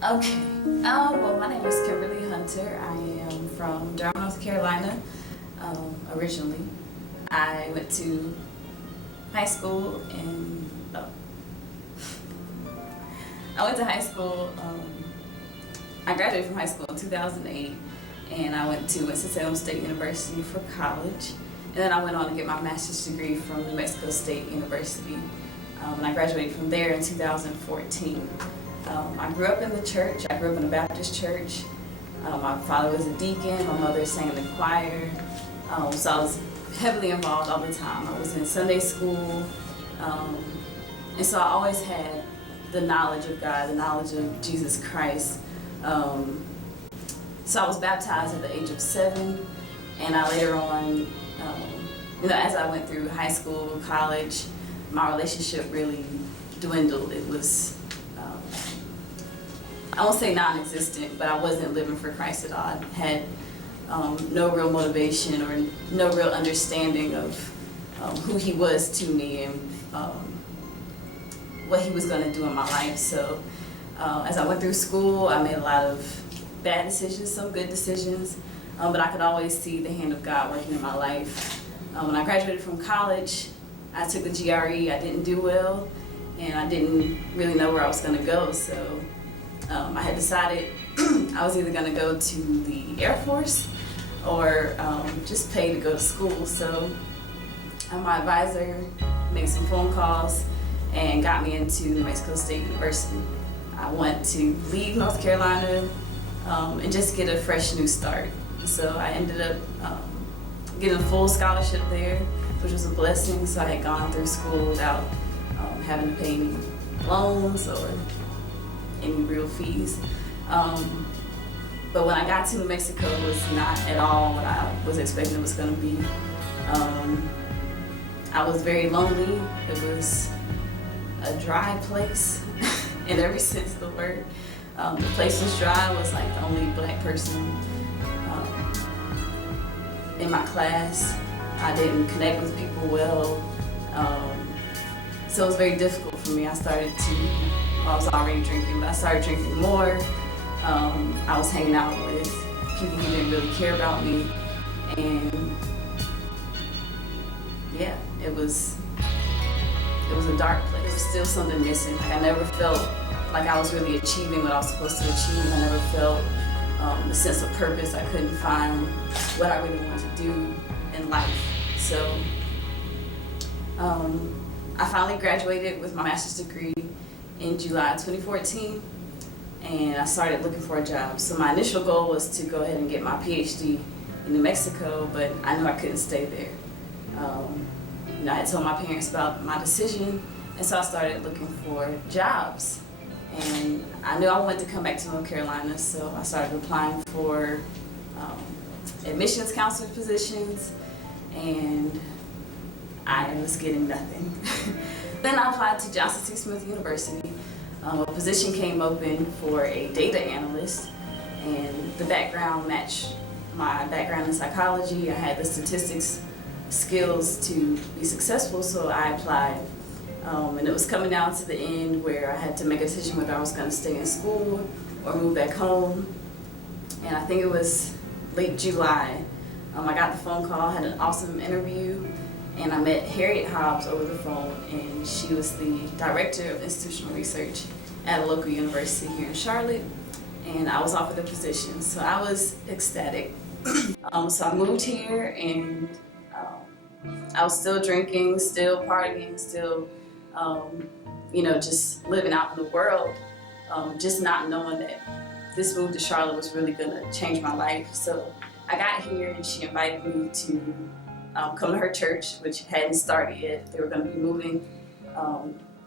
Okay. Well, my name is Kimberly Hunter. I am from Durham, North Carolina, originally. I went to high school in, I went to high school, I graduated from high school in 2008, and I went to Winston-Salem State University for college. And then I went on to get my master's degree from New Mexico State University. And I graduated from there in 2014. I grew up in the church. I grew up in a Baptist church. My father was a deacon. My mother sang in the choir. So I was heavily involved all the time. I was in Sunday school. And so I always had the knowledge of God, the knowledge of Jesus Christ. So I was baptized at the age of 7. And I later on, as I went through high school, college, my relationship really dwindled. It was, I won't say non-existent, but I wasn't living for Christ at all. I had no real motivation or no real understanding of who He was to me and what He was going to do in my life. So as I went through school, I made a lot of bad decisions, some good decisions, but I could always see the hand of God working in my life. When I graduated from college, I took the GRE. I didn't do well, and I didn't really know where I was going to go. So I had decided I was either going to go to the Air Force or just pay to go to school. So my advisor made some phone calls and got me into New Mexico State University. I want to leave North Carolina and just get a fresh new start. So I ended up getting a full scholarship there, which was a blessing. So I had gone through school without having to pay any loans or any real fees. But when I got to New Mexico, it was not at all what I was expecting it was going to be. I was very lonely. It was a dry place in every sense of the word. The place was dry. I was like the only black person in my class. I didn't connect with people well. So it was very difficult for me. I was already drinking, but I started drinking more. I was hanging out with people who didn't really care about me. And yeah, it was a dark place. There was still something missing. Like I never felt like I was really achieving what I was supposed to achieve. I never felt the sense of purpose. I couldn't find what I really wanted to do in life. So I finally graduated with my master's degree in July 2014, and I started looking for a job. So my initial goal was to go ahead and get my PhD in New Mexico, but I knew I couldn't stay there. I had told my parents about my decision, and so I started looking for jobs. And I knew I wanted to come back to North Carolina, so I started applying for admissions counselor positions, and I was getting nothing. Then I applied to Johnson C. Smith University. A position came open for a data analyst, and the background matched my background in psychology. I had the statistics skills to be successful, so I applied. And it was coming down to the end where I had to make a decision whether I was going to stay in school or move back home. And I think it was late July. I got the phone call, had an awesome interview, and I met Harriet Hobbs over the phone, and she was the director of institutional research at a local university here in Charlotte, and I was offered the position, so I was ecstatic. So I moved here, and I was still drinking, still partying, still just living out in the world, just not knowing that this move to Charlotte was really gonna change my life. So I got here, and she invited me to come to her church, which hadn't started yet. They were going to be moving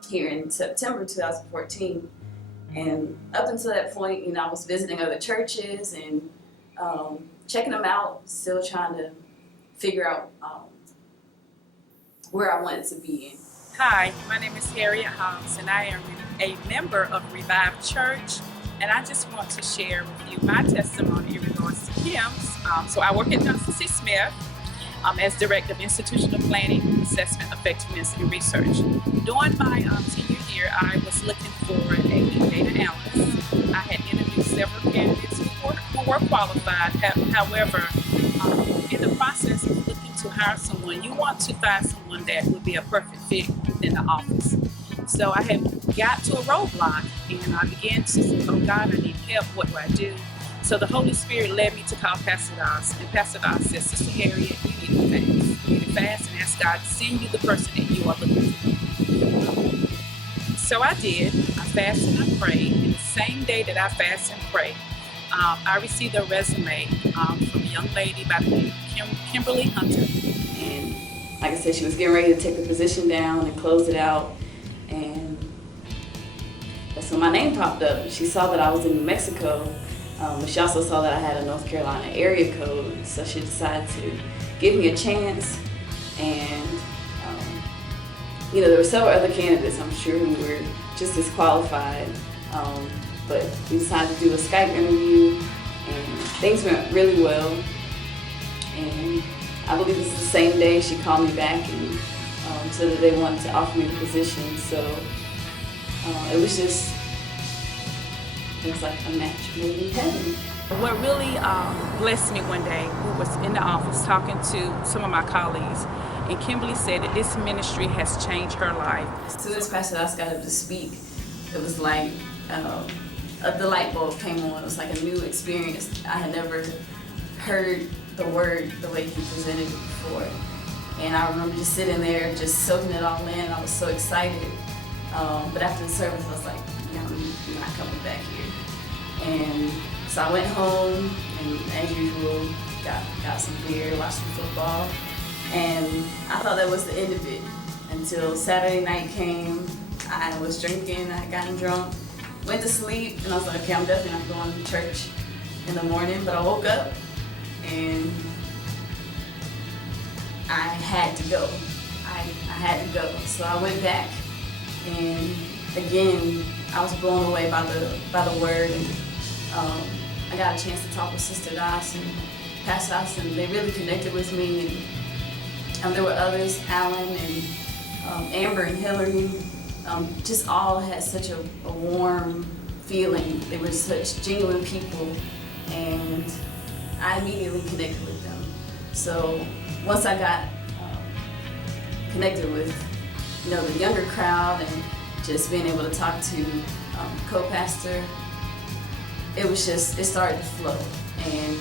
here in September 2014. And up until that point, I was visiting other churches and checking them out, still trying to figure out where I wanted to be in. Hi, my name is Harriet Hobbs, and I am a member of Revived Church. And I just want to share with you my testimony in regards to Kim's. So I work at Johnson C. Smith as Director of Institutional Planning, Assessment, Effectiveness, and Research. During my tenure here, I was looking for a data analyst. I had candidates who were qualified. However, in the process of looking to hire someone, you want to find someone that would be a perfect fit within the office. So I had got to a roadblock and I began to say, oh God, I need help. What do I do? So the Holy Spirit led me to call Pastor Doss. And Pastor Doss said, Sister Harriet, you need to fast. You need to fast and ask God to send you the person that you are looking for. So I did. I fasted and I prayed. And the same day that I fasted and prayed, I received a resume from a young lady by the name of Kimberly Hunter. And like I said, she was getting ready to take the position down and close it out. And that's when my name popped up. She saw that I was in New Mexico, but she also saw that I had a North Carolina area code. So she decided to give me a chance. And there were several other candidates, I'm sure, who were just as qualified. But we decided to do a Skype interview, and things went really well. And I believe this is the same day she called me back and said that they wanted to offer me the position. So it was like a match made in heaven. What really blessed me one day, we was in the office talking to some of my colleagues, and Kimberly said that this ministry has changed her life. As soon as Pastor Doss got up to speak, it was like the light bulb came on. It was like a new experience. I had never heard the word the way he presented it before. And I remember just sitting there, just soaking it all in. I was so excited. But after the service, I was like, I'm not coming back here. And so I went home, and as usual, got some beer, watched some football. And I thought that was the end of it until Saturday night came. I was drinking, I had gotten drunk, went to sleep, and I was like, okay, I'm definitely not going to church in the morning. But I woke up and I had to go. I had to go. So I went back, and again, I was blown away by the word. And I got a chance to talk with Sister Doss and Pastor Doss, and they really connected with me. And there were others, Alan and Amber and Hillary, just all had such a warm feeling. They were such genuine people, and I immediately connected with them. So once I got connected with the younger crowd and just being able to talk to co-pastor, it started to flow. And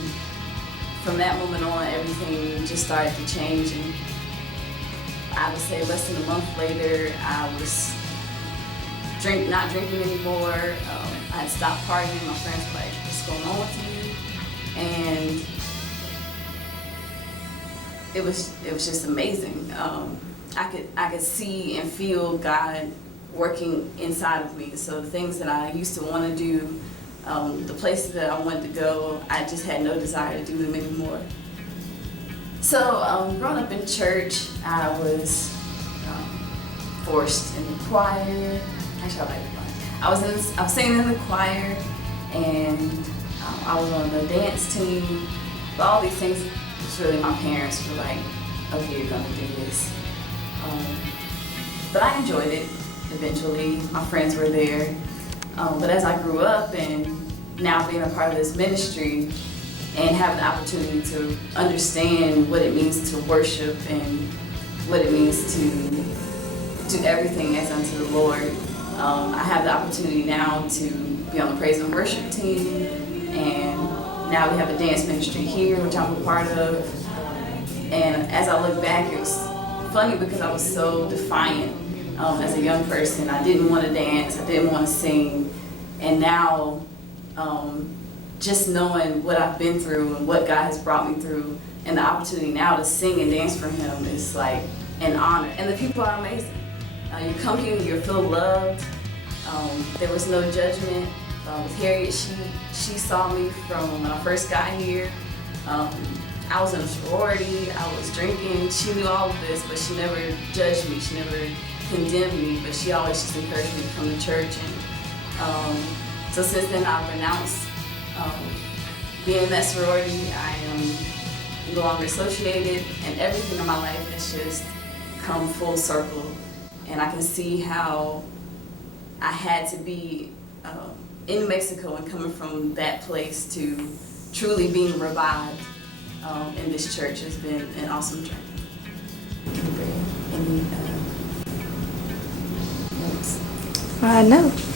from that moment on, everything just started to change. And I would say less than a month later, I was not drinking anymore. I had stopped partying. My friends were like, what's going on with you? And it was just amazing. I could see and feel God working inside of me. So the things that I used to want to do, the places that I wanted to go, I just had no desire to do them anymore. So growing up in church, I was forced in the choir. Actually, I like the choir. I was singing in the choir, and I was on the dance team. But all these things, it's really my parents were like, okay, you're gonna do this. But I enjoyed it eventually. My friends were there. But as I grew up and now being a part of this ministry and having the opportunity to understand what it means to worship and what it means to do everything as unto the Lord, I have the opportunity now to be on the praise and worship team, and now we have a dance ministry here, which I'm a part of. And as I look back, it was funny because I was so defiant as a young person. I didn't want to dance, I didn't want to sing, and now just knowing what I've been through and what God has brought me through, and the opportunity now to sing and dance for Him is like an honor. And the people are amazing. You come here, you feel loved. There was no judgment. With Harriet, she saw me from when I first got here. I was in a sorority, I was drinking. She knew all of this, but she never judged me. She never condemned me, but she always just encouraged me to come to church. And so since then, I've renounced being in that sorority. I am no longer associated, and everything in my life has just come full circle. And I can see how I had to be in New Mexico and coming from that place to truly being revived in this church has been an awesome journey. Any notes? No.